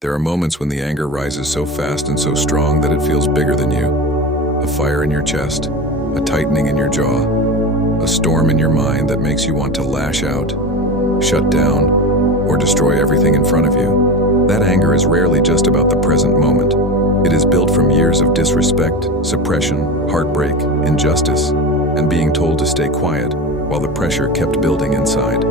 There are moments when the anger rises so fast and so strong that it feels bigger than you. A fire in your chest, a tightening in your jaw, a storm in your mind that makes you want to lash out, shut down, or destroy everything in front of you. That anger is rarely just about the present moment. It is built from years of disrespect, suppression, heartbreak, injustice, and being told to stay quiet while the pressure kept building inside.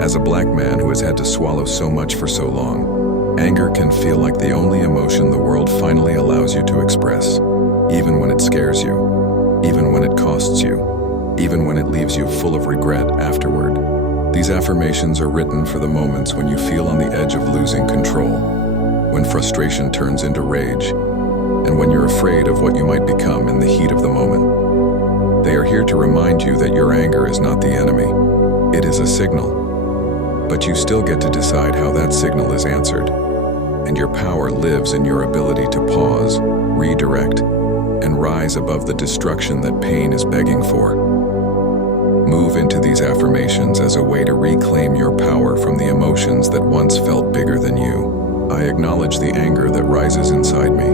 As a black man who has had to swallow so much for so long, anger can feel like the only emotion the world finally allows you to express, even when it scares you, even when it costs you, even when it leaves you full of regret afterward. These affirmations are written for the moments when you feel on the edge of losing control, when frustration turns into rage, and when you're afraid of what you might become in the heat of the moment. They are here to remind you that your anger is not the enemy. It is a signal. But you still get to decide how that signal is answered. And your power lives in your ability to pause, redirect, and rise above the destruction that pain is begging for. Move into these affirmations as a way to reclaim your power from the emotions that once felt bigger than you. I acknowledge the anger that rises inside me.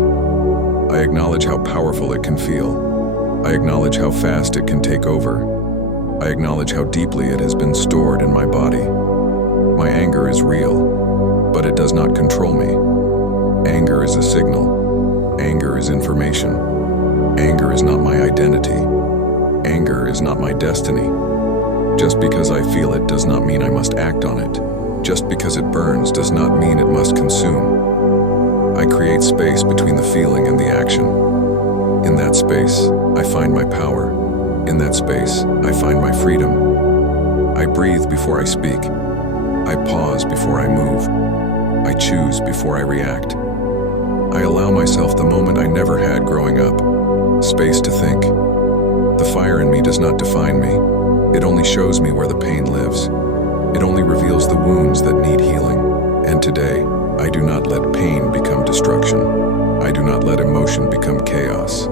I acknowledge how powerful it can feel. I acknowledge how fast it can take over. I acknowledge how deeply it has been stored in my body. My anger is real, but it does not control me. Anger is a signal. Anger is information. Anger is not my identity. Anger is not my destiny. Just because I feel it does not mean I must act on it. Just because it burns does not mean it must consume. I create space between the feeling and the action. In that space, I find my power. In that space, I find my freedom. I breathe before I speak. I pause before I move. I choose before I react. I allow myself the moment I never had growing up, space to think. The fire in me does not define me. It only shows me where the pain lives. It only reveals the wounds that need healing. And today, I do not let pain become destruction. I do not let emotion become chaos.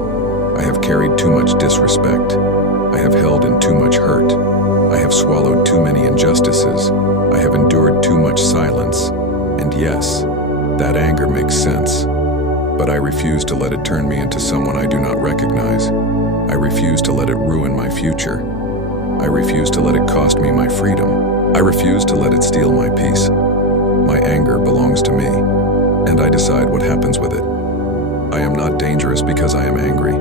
I have carried too much disrespect. I have held in too much hurt. I have swallowed too many injustices. I have endured too much silence. And yes, that anger makes sense. But I refuse to let it turn me into someone I do not recognize. I refuse to let it ruin my future. I refuse to let it cost me my freedom. I refuse to let it steal my peace. My anger belongs to me, and I decide what happens with it. I am not dangerous because I am angry.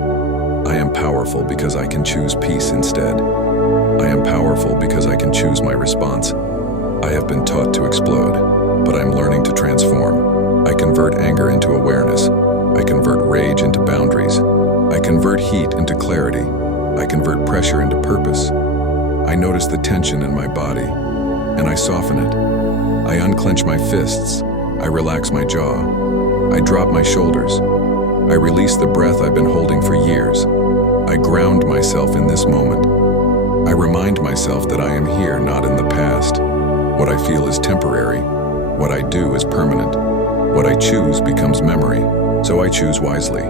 I am powerful because I can choose peace instead. I am powerful because I can choose my response. I have been taught to explode, but I'm learning to transform. I convert anger into awareness. I convert rage into boundaries. I convert heat into clarity. I convert pressure into purpose. I notice the tension in my body, and I soften it. I unclench my fists. I relax my jaw. I drop my shoulders. I release the breath I've been holding for years. I ground myself in this moment. I remind myself that I am here, not in the past. What I feel is temporary. What I do is permanent. What I choose becomes memory, so I choose wisely.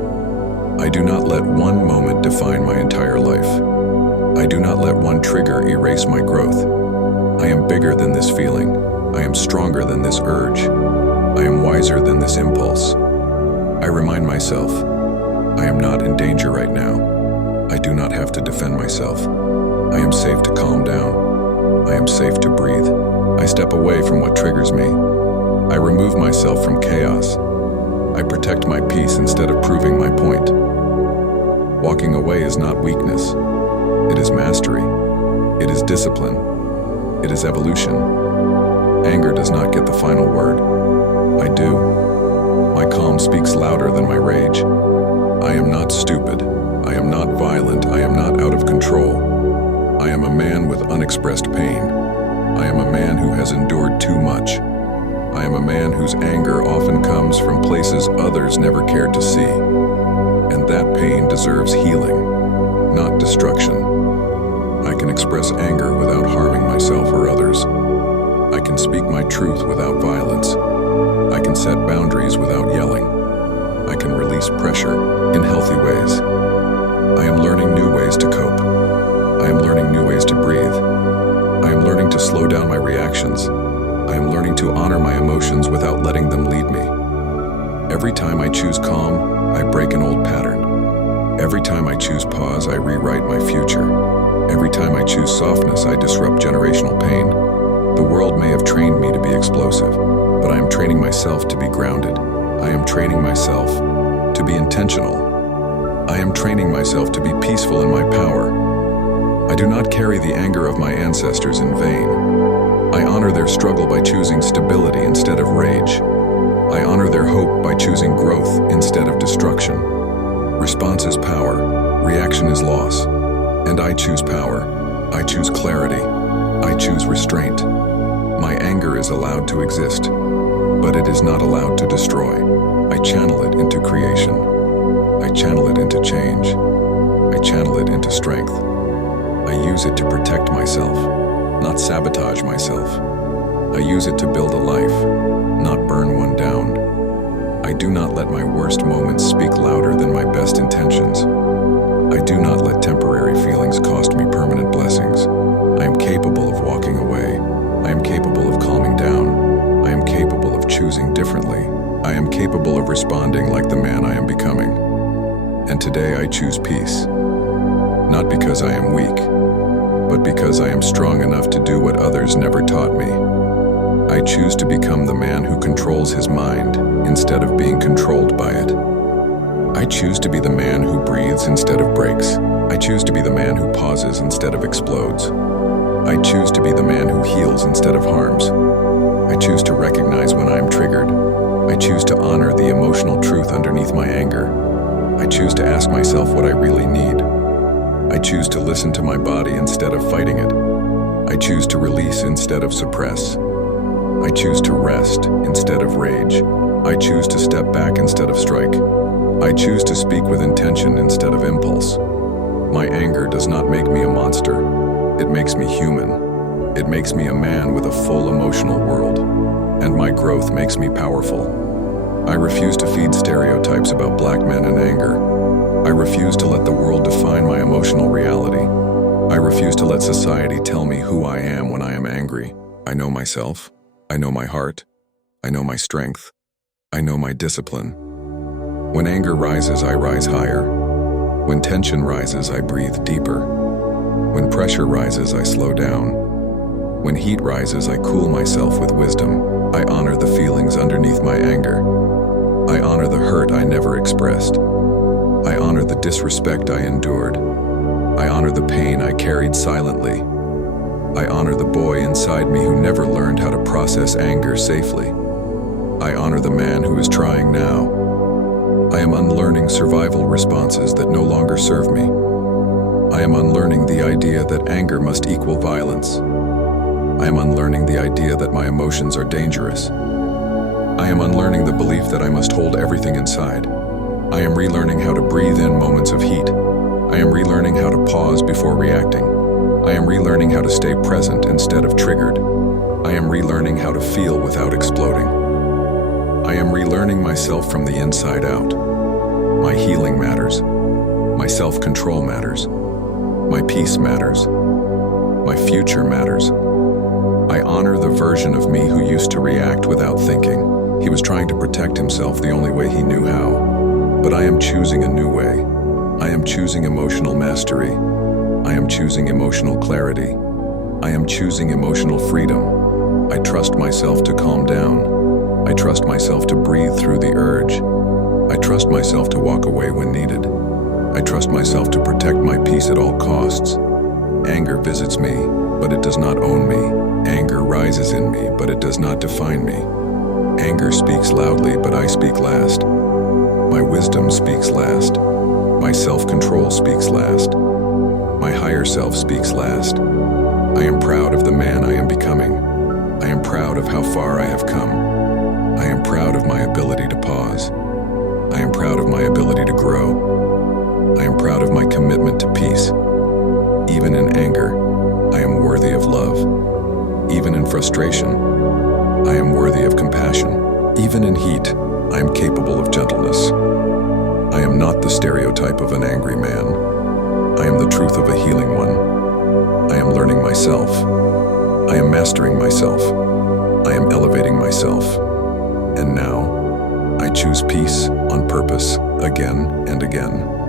I do not let one moment define my entire life. I do not let one trigger erase my growth. I am bigger than this feeling. I am stronger than this urge. I am wiser than this impulse. I remind myself, I am not in danger right now. I do not have to defend myself. I am safe to calm down. I am safe to breathe. I step away from what triggers me. I remove myself from chaos. I protect my peace instead of proving my point. Walking away is not weakness. It is mastery. It is discipline. It is evolution. Anger does not get the final word. I do. My calm speaks louder than my rage. I am not stupid. I am not violent. I am not out of control. I am a man with unexpressed pain. I am a man who has endured too much. I am a man whose anger often comes from places others never cared to see. And that pain deserves healing, not destruction. I can express anger without harming myself or others. I can speak my truth without violence. I can set boundaries without yelling. I can release pressure in healthy ways. I am learning new ways to cope. I am learning new ways to breathe. I am learning to slow down my reactions. I am learning to honor my emotions without letting them lead me. Every time I choose calm, I break an old pattern. Every time I choose pause, I rewrite my future. Every time I choose softness, I disrupt generational pain. The world may have trained me to be explosive, but I am training myself to be grounded. I am training myself to be intentional. I am training myself to be peaceful in my power. I do not carry the anger of my ancestors in vain. I honor their struggle by choosing stability instead of rage. I honor their hope by choosing growth instead of destruction. Response is power, reaction is loss. And I choose power. I choose clarity. I choose restraint. My anger is allowed to exist, but it is not allowed to destroy. I channel it into creation. I channel it into change. I channel it into strength. I use it to protect myself, not sabotage myself. I use it to build a life, not burn one down. I do not let my worst moments speak louder than my best intentions. I do not let temporary feelings cost me permanent blessings. I am capable of walking away. I am capable of calming down. I am capable of choosing differently. I am capable of responding like the man I am becoming. And today I choose peace. Not because I am weak, but because I am strong enough to do what others never taught me. I choose to become the man who controls his mind instead of being controlled by it. I choose to be the man who breathes instead of breaks. I choose to be the man who pauses instead of explodes. I choose to be the man who heals instead of harms. I choose to recognize when I am triggered. I choose to honor the emotional truth underneath my anger. I choose to ask myself what I really need. I choose to listen to my body instead of fighting it. I choose to release instead of suppress. I choose to rest instead of rage. I choose to step back instead of strike. I choose to speak with intention instead of impulse. My anger does not make me a monster. It makes me human. It makes me a man with a full emotional world. And my growth makes me powerful. I refuse to feed stereotypes about black men and anger. I refuse to let the world define my emotional reality. I refuse to let society tell me who I am when I am angry. I know myself. I know my heart. I know my strength. I know my discipline. When anger rises, I rise higher. When tension rises, I breathe deeper. When pressure rises, I slow down. When heat rises, I cool myself with wisdom. I honor the feelings underneath my anger. I honor the hurt I never expressed. I honor the disrespect I endured. I honor the pain I carried silently. I honor the boy inside me who never learned how to process anger safely. I honor the man who is trying now. I am unlearning survival responses that no longer serve me. I am unlearning the idea that anger must equal violence. I am unlearning the idea that my emotions are dangerous. I am unlearning the belief that I must hold everything inside. I am relearning how to breathe in moments of heat. I am relearning how to pause before reacting. I am relearning how to stay present instead of triggered. I am relearning how to feel without exploding. I am relearning myself from the inside out. My healing matters. My self-control matters. My peace matters. My future matters. I honor the version of me who used to react without thinking. He was trying to protect himself the only way he knew how. But I am choosing a new way. I am choosing emotional mastery. I am choosing emotional clarity. I am choosing emotional freedom. I trust myself to calm down. I trust myself to breathe through the urge. I trust myself to walk away when needed. I trust myself to protect my peace at all costs. Anger visits me, but it does not own me. Anger rises in me, but it does not define me. Anger speaks loudly, but I speak last. My wisdom speaks last. My self-control speaks last. My higher self speaks last. I am proud of the man I am becoming. I am proud of how far I have come. I am proud of my ability to pause. I am proud of my ability to grow. I am proud of my commitment to peace. Even in anger, I am worthy of love. Even in frustration, I am worthy of compassion. Even in heat, I am capable of gentleness. I am not the stereotype of an angry man. I am the truth of a healing one. I am learning myself. I am mastering myself. I am elevating myself. And now, I choose peace on purpose again and again.